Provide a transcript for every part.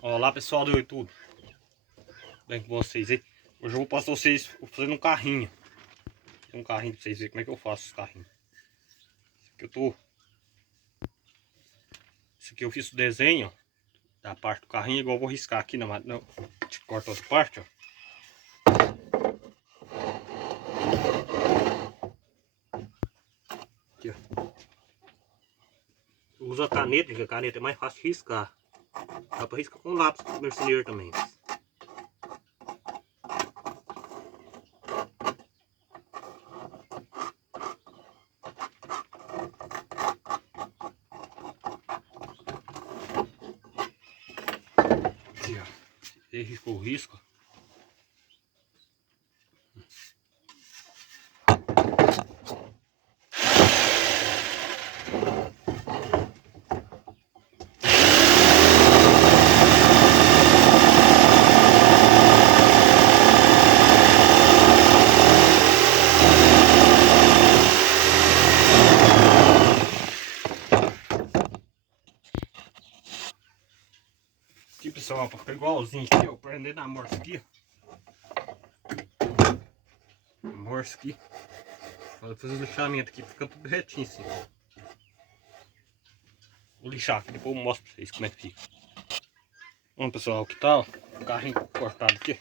Olá pessoal do YouTube, bem com vocês aí? Hoje eu vou passar vocês fazendo um carrinho. Um carrinho pra vocês verem como é que eu faço esse carrinho. Esse aqui eu fiz o desenho da parte do carrinho, igual eu vou riscar aqui na máquina. Corta outra parte, ó. Aqui, ó. Usa a caneta, porque a caneta é mais fácil de riscar. Dá pra riscar com lápis merceneiro também. Aqui, ó. Ele riscou o risco. Aqui pessoal, pra ficar igualzinho aqui, ó. Prender na morsa aqui, ó. Morsa aqui. Vou fazer o lixamento aqui, fica tudo retinho assim. Vou lixar aqui, depois eu mostro pra vocês como é que fica. Bom pessoal, que tal? O carrinho cortado aqui.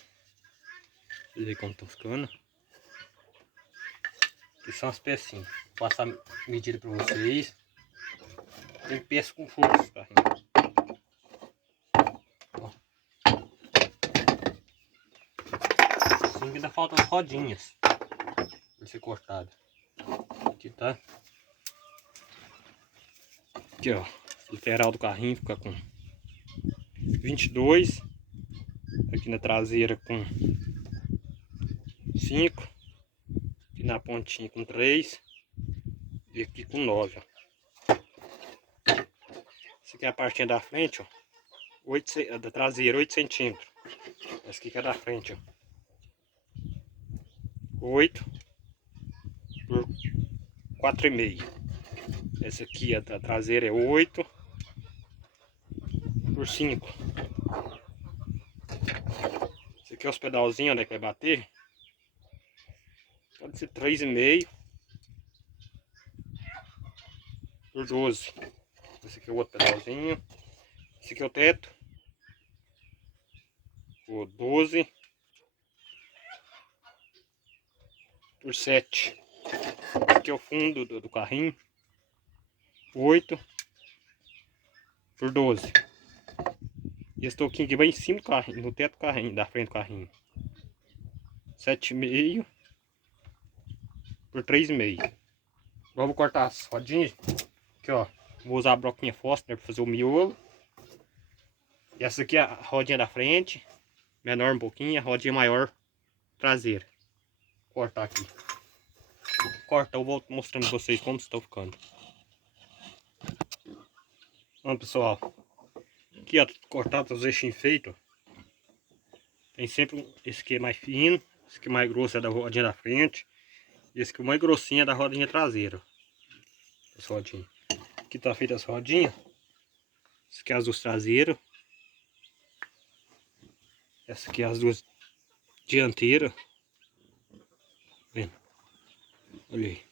Vocês verem como estão ficando. Aqui são as pecinhas. Vou passar a medida pra vocês. Tem peça com força esse carrinho. Ó. Assim ainda faltam as rodinhas pra ser cortado. Aqui tá. Aqui ó. Lateral do carrinho fica com 22. Aqui na traseira com 5. Aqui na pontinha com 3. E aqui com 9. Ó. Essa aqui é a partinha da frente, ó. 8, da traseira, 8 centímetros. Essa aqui que é da frente, ó. 8 por 4,5. Essa aqui, a da traseira, é 8 por 5. Esse aqui é os pedalzinhos, onde é que vai bater. Pode ser 3,5 por 12. Esse aqui é o outro pedalzinho. Esse aqui é o teto. O 12 por 7. Esse aqui é o fundo do carrinho. 8 por 12. E esse toquinho aqui vai em cima do carrinho, no teto do carrinho, da frente do carrinho. 7,5 por 3,5. Agora vou cortar as rodinhas. Aqui ó, vou usar a broquinha Foster para fazer o miolo. E essa aqui é a rodinha da frente, menor um pouquinho, a rodinha maior traseira. Vou cortar aqui. Corta, eu vou mostrando pra vocês como estão ficando. Bom pessoal, aqui ó, cortado os eixinhos feitos. Tem sempre esse aqui é mais fino, esse aqui mais grosso é da rodinha da frente. E esse aqui mais grossinho é da rodinha traseira. Essa rodinha. Aqui tá feita as rodinhas. Esse aqui é as duas traseiras. Essa aqui é as duas dianteiras. Vendo? Olha aí.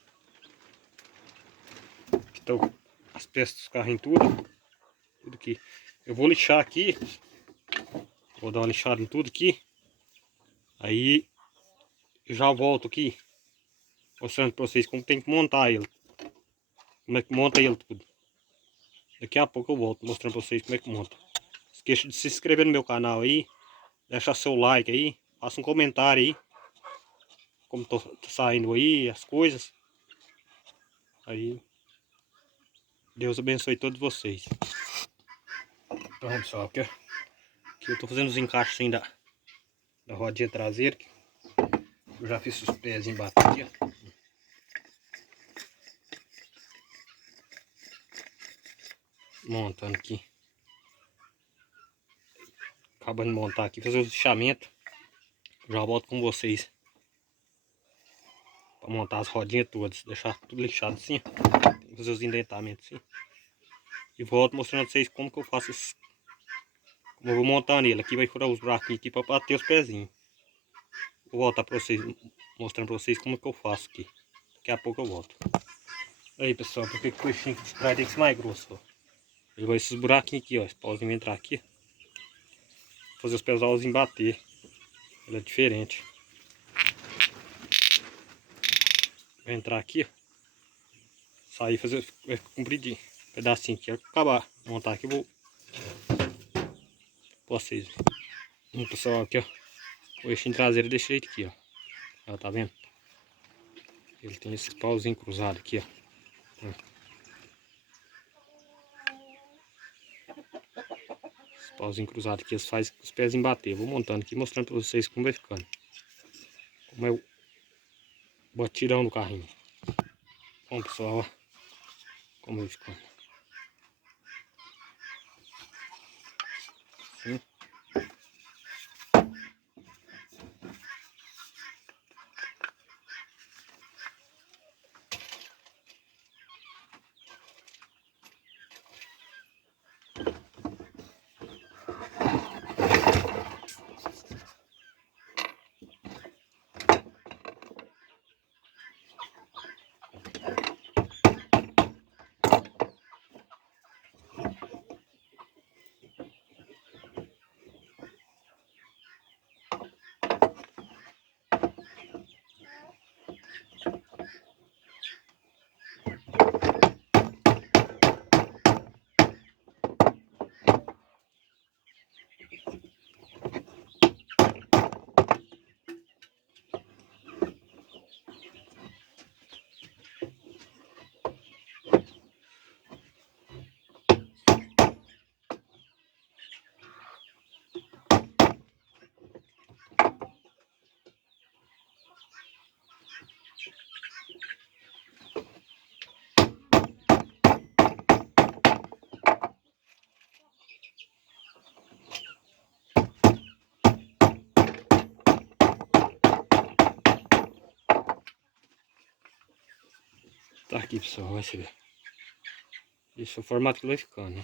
Aqui estão as peças dos carrinhos tudo. Tudo aqui. Eu vou lixar aqui. Vou dar uma lixada em tudo aqui. Aí eu já volto aqui mostrando pra vocês como tem que montar ele. Como é que monta ele tudo. Daqui a pouco eu volto mostrando pra vocês como é que monta. Não esqueça de se inscrever no meu canal aí. Deixa seu like aí. Faça um comentário aí. Como tá saindo aí as coisas. Aí Deus abençoe todos vocês. Então pessoal, aqui eu tô fazendo os encaixes assim da rodinha traseira. Eu já fiz os pés embaixo aqui, ó. Montando aqui. Acabando de montar aqui, fazer os lixamentos. Já volto com vocês. Pra montar as rodinhas todas. Deixar tudo lixado assim. Fazer os indentamentos assim. E volto mostrando pra vocês como que eu faço Eu vou montando ele aqui, vai furar os buraquinhos aqui pra bater os pezinhos. Vou voltar pra vocês, mostrando pra vocês como que eu faço aqui. Daqui a pouco eu volto. Aí pessoal, porque que o coxinho de trás tem que ser mais grosso, ó. Pegou esses buraquinhos aqui, ó. Esse pauzinho vai entrar aqui. Fazer os pesalzinhos bater. Ele é diferente. Vai entrar aqui, ó. Sair, fazer, vai ficar compridinho. Pedacinho aqui, ó. Acabar, montar aqui, eu vou pra vocês. Pessoal, aqui, ó. O eixinho traseiro eu deixei ele aqui, ó. Tá vendo? Ele tem esses pauzinhos cruzados aqui, ó. Esse pauzinho cruzado aqui, eles fazem os pés bater. Eu vou montando aqui, mostrando pra vocês como vai ficando. Como é o batirão do carrinho. Bom, pessoal, ó. Como vai ficando. Assim. Tá aqui, pessoal, vai se ver. Esse é o formato que vai ficando, né?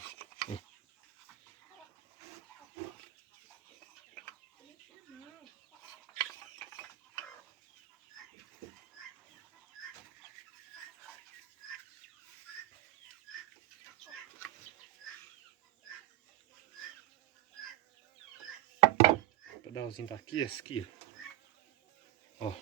O pedalzinho tá aqui, esse aqui, ó.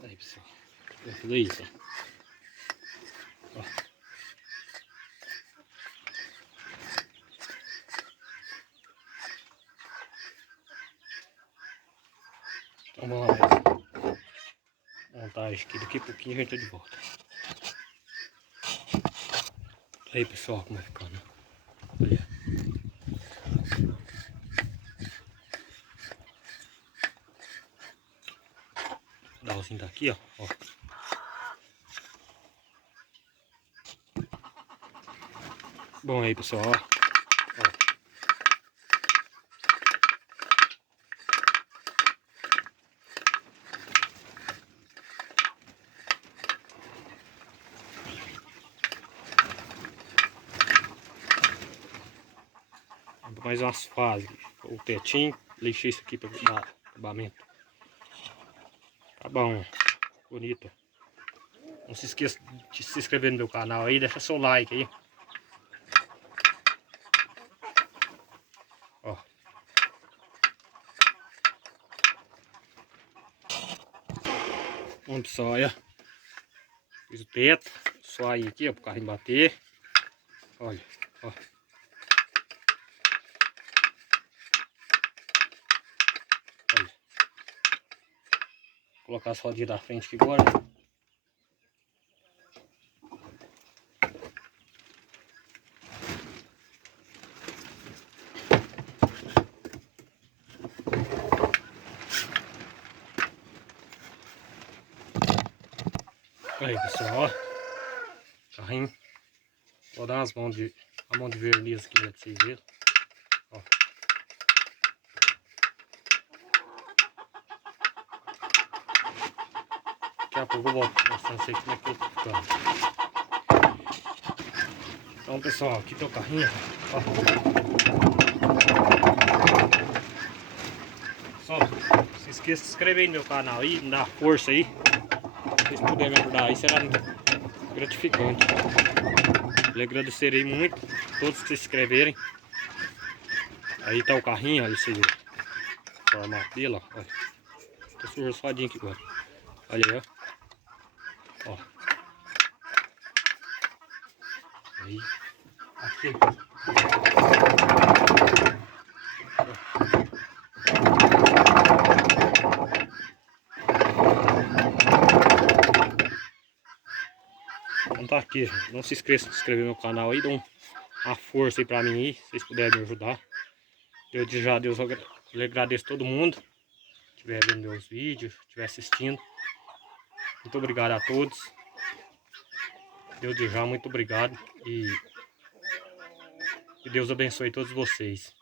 Aí, pessoal, é tudo isso, ó. Então vamos lá, montagem aqui, daqui a pouquinho a gente tá de volta. Aí, pessoal, como vai ficando. Olha. O pedalzinho tá aqui, ó. Bom aí, pessoal, ó. Mais umas fases. O tetinho, lixei isso aqui para dar acabamento. Tá bom, bonito. Não se esqueça de se inscrever no meu canal aí, deixa seu like aí. Ó. Bom, pessoal, olha. Fiz o teto, só aí aqui, ó, pro carrinho bater. Olha, ó. Olha. Vou colocar as rodinhas da frente aqui agora. Olha aí, pessoal, ó. Carrinho. Vou dar a mão de verniz aqui pra vocês verem. Ó. Daqui a pouco eu volto mostrando vocês como é que eu tô ficando. Então, pessoal, aqui tem o carrinho. Ó. Pessoal, não se esqueça de se inscrever no meu canal aí, me dar força aí. Se vocês puderem me ajudar aí, será muito gratificante. Eu agradecerei muito a todos que se inscreverem. Aí tá o carrinho, olha esse formato dele, ó. Olha. Tô sujando as rodinhas aqui agora. Olha aí, ó. Ó. Aí. Aqui. Então tá aqui. Não se esqueça de se inscrever no canal aí. Dá uma força aí pra mim aí. Se vocês puderem me ajudar. Eu agradeço todo mundo que estiver vendo meus vídeos, estiver assistindo. Muito obrigado a todos. Deus já, muito obrigado. E que Deus abençoe todos vocês.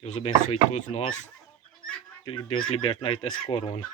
Deus abençoe todos nós. Que Deus liberte nós dessa corona.